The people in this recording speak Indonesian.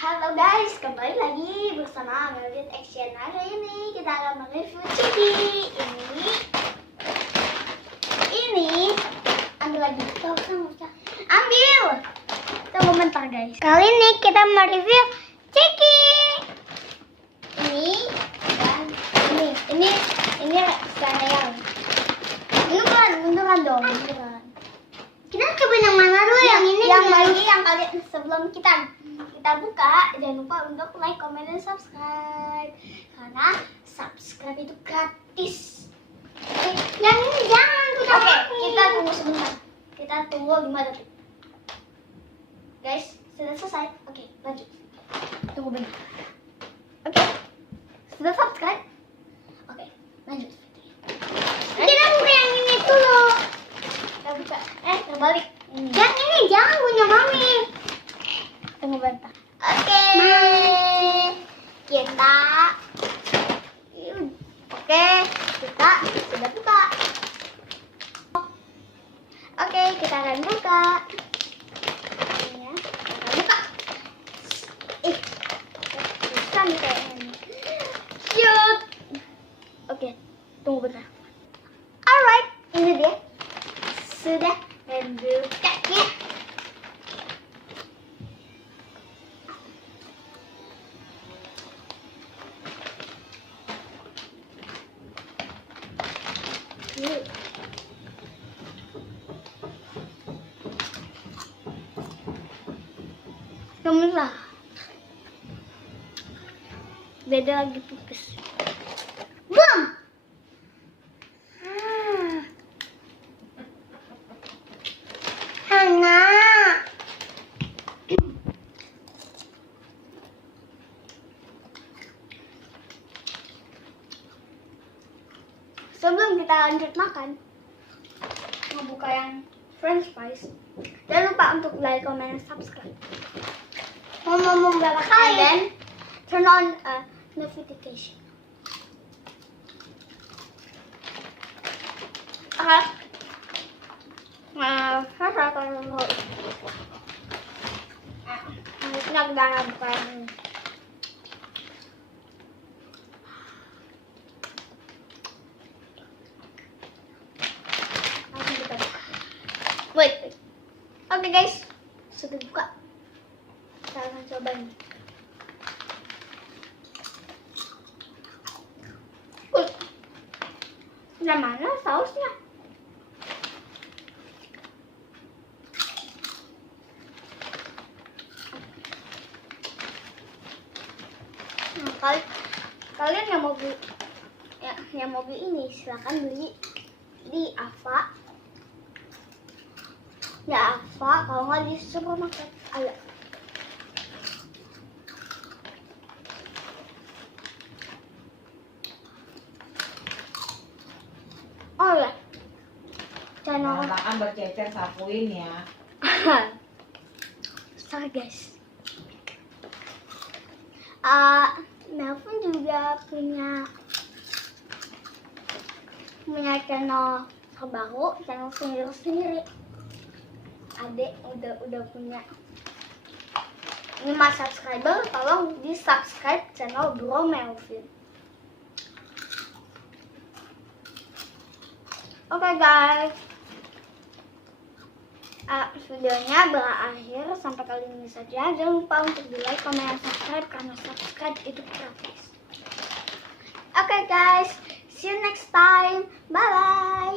Halo guys, kembali lagi bersama Melvin Action. Hari ini kita akan mereview Ciki. Ini ambil lagi. Ambil. Tunggu bentar guys. Kali ini kita mereview Ciki. Ini dan ini sayang. Beneran dong. Kita coba yang mana dulu? Yang ini yang kalian sebelum kita buka, jangan lupa untuk like, comment, dan subscribe karena subscribe itu gratis. Yang ini jangan. Oke, kita tunggu sebentar. Kita tunggu 5 detik. Guys, sudah selesai. Oke, lanjut. Tunggu bentar. Oke, sudah subscribe. Oke, lanjut. Kita buka yang ini dulu. Kita buka. Terbalik. Yang ini jangan punya mami. Tunggu bentar. Oke. Kita sudah buka. Oke, kita akan buka. Ini ya, kita akan buka. Bisa nih kayaknya. Cute. Oke, tunggu bentar. Alright, ini dia. Sudah membukanya. Kemudian beda lagi pupus. Bum. Hana. Sebelum kita lanjut makan, mau buka yang French fries. Jangan lupa untuk like, comment, dan subscribe. Mau berapa kali? Dan turn on notification. Harusnya buka yang ini. Wait. Oke guys, sudah buka. Kita akan coba ini. Udah mana sausnya? Nah, kalian yang mau beli ini silakan beli di Ava. Ya Ava, kalau nggak di supermarket. Ayo. Oh ya, channel. Makan bercecer sapuin ya. Sorry guys. Melvin juga punya channel terbaru, channel sendiri. Adek udah punya 5 subscriber, tolong di subscribe channel Bro Melvin. Oke guys, videonya berakhir sampai kali ini saja. Jangan lupa untuk di like, comment, dan subscribe karena subscribe itu gratis. Oke guys, see you next time. Bye bye.